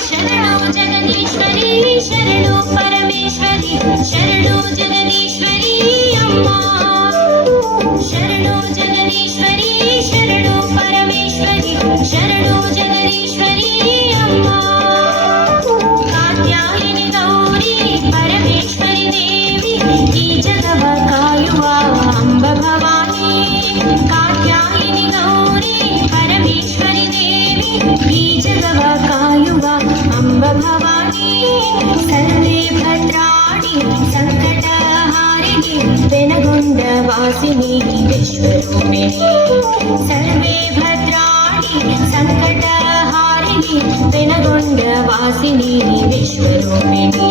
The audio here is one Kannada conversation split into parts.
ಶರಣು ಜಗದೀಶ್ವರಿ ಶರಣು ಪರಮೇಶ್ವರಿ ಶರಣು ಜಗದೀಶ್ವರಿ ಅಮ್ಮ ಶರಣು ಜಗದೀಶ್ವರಿ ಶರಣು ಪರಮೇಶ್ವರಿ ಶರಣು ಜಗದೀಶ್ವರಿ ಅಮ್ಮ ಕಾತ್ಯಾಯಿನಿ ಗೌರಿ ಪರಮೇಶ್ವರಿ ದೇವಿ ಈ ಜಗವ ಕಾಯುವ ಅಂಬ ಭವಾನಿ ಕಾತ್ಯಾಯಿನಿ ಗೌರಿ ಪರಮೇಶ್ವರಿ ದೇವಿ ಈ ಜಗವ ಕಾಯುವ ಅಂಬ ಭವಾನಿ ಸರ್ವೇ ಭದ್ರಾಣಿ ಸಂಕಟ ಹಾರಿಣಿ ಬೆನಗೊಂಡ ವಾಸಿನಿ ವಿಶ್ವರೂಪಿಣಿ ಸರ್ವೇ ಭದ್ರಾಣಿ ಸಂಕಟ ಹಾರಿಣಿ ಬೆನಗೊಂಡ ವಾಸಿನಿ ವಿಶ್ವರೂಪಿಣಿ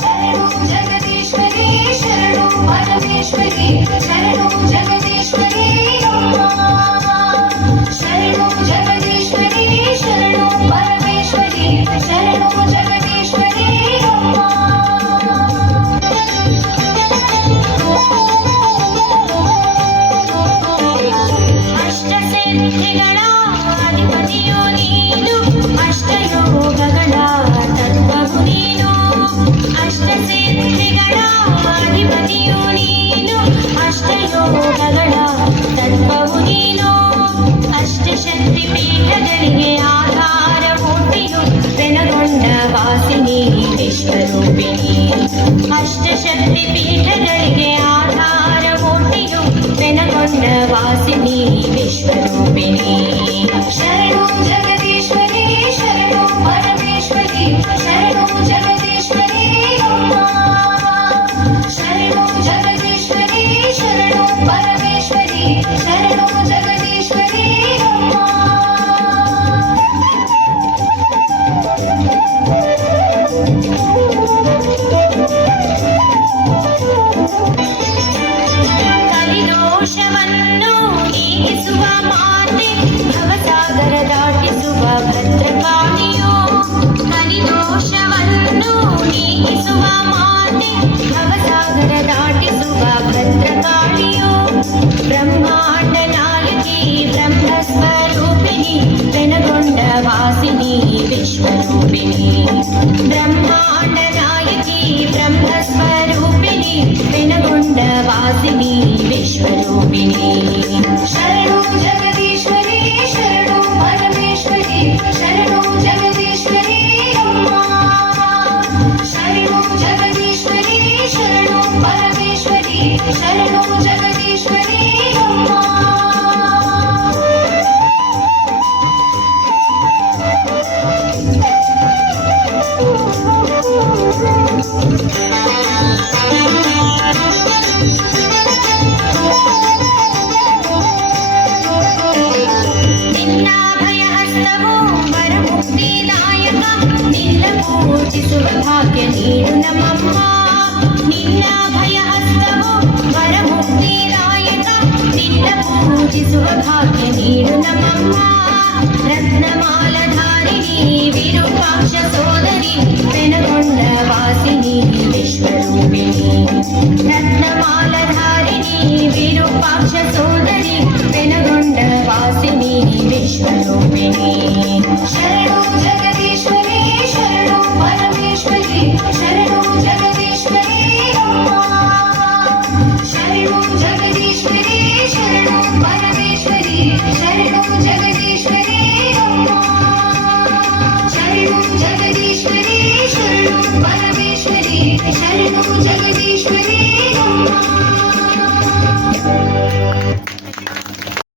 ಶರಣು ಜಗದೀಶ್ವರಿ ಶರಣು ಪರಮೇಶ್ವರಿ ಶರಣು ಜಗದೀಶ್ವರಿ ಅಮ್ಮ ಶರಣು ಜಗದೀಶ್ವರಿ ಶರಣು ಪರಮೇಶ್ವರಿ ಶರಣು ಜಗದೀಶ್ವರಿ ಅಮ್ಮ ಅಷ್ಟಸಿದ್ಧಿಗಳ ಅಧಿಪತಿಯು ನೀನು ಅಷ್ಟಯೋಗಗಳ ತತ್ವವು ನೀನು ಅಷ್ಟಸಿದ್ಧಿಗಳ ಅಧಿಪತಿಯು ನೀನು ಅಷ್ಟಯೋಗಗಳ ತತ್ವವು ನೀನು ಅಷ್ಟಶಕ್ತಿ ಪೀಠಗಳಿಗೆ ಆಧಾರ ಮೂರ್ತಿಯು ಬೆನಗೊಂಡ ವಾಸಿನಿ ವಿಶ್ವರೂಪಿಣಿ ಅಷ್ಟಶಕ್ತಿ ಪೀಠಗಳಿಗೆ ಆಧಾರ ಮೂರ್ತಿಯು ಬೆನಗೊಂಡ ವಾಸಿನಿ ವಿಶ್ವರೂಪಿಣಿ ಶರಣು ಜಗದೀಶ್ವರಿ ಶರಣು ಪರಮೇಶ್ವರಿ ಶರಣು ಜಗದೀಶ್ವರಿ ಅಮ್ಮ ಶರಣು ಜಗದೀಶ್ವರಿ ಶರಣು ಪರಮೇಶ್ವರಿ ಶರಣು ಜಗದೀಶ್ವರಿ ಅಮ್ಮ ಕಲಿದೋಷವನ್ನು ನೀಗಿಸುವ ಮಾತೆ ಭವಸಾಗರ ದಾಟಿಸುವ ಭದ್ರಕಾಳಿಯೋ ಕಲಿದೋಷವನ್ನು ನೀಗಿಸುವ ಮಾತೆ ಭವಸಾಗರ ದಾಟಿಸುವ ಭದ್ರಕಾಳಿಯೋ ಬ್ರಹ್ಮಾಂಡ ನಾಯಕಿ ಬ್ರಹ್ಮಸ್ವರೂಪಿಣಿ ಬೆನಗೊಂಡ ವಾಸಿನಿ ವಿಶ್ವರೂಪಿಣಿ ಬ್ರಹ್ಮಾಂಡ ನಾಯಕಿ ಬ್ರಹ್ಮಸ್ವರೂಪಿಣಿ ಬೆನಗೊಂಡ ವಾಸಿನಿ ವಿಶ್ವರೂಪಿಣಿ ಶರಣು ಜಗದೀಶ್ವರಿ ಶರಣು ಪರಮೇಶ್ವರಿ ಶರಣು ಜಗದೀಶ್ವರಿ ಅಮ್ಮ ಶರಣು ಜಗದೀಶ್ವರಿ ಶರಣು ಪರಮೇಶ್ವರಿ ಶರಣು ಜಗದೀಶ್ವರಿ ಅಮ್ಮ ಪೂಜಿಸುವ ಭಾಗ್ಯ ನೀಡು ನಮ್ಮಮ್ಮ ನಿನ್ನ ಭಯ ಹಸ್ತವು ವರಮುಕ್ತಿದಾಯಕ ನಿನ್ನ ಪೂಜಿಸುವ ಭಾಗ್ಯ ನೀಡು ನಮ್ಮಮ್ಮ ರತ್ನಮಾಲಧಾರಿ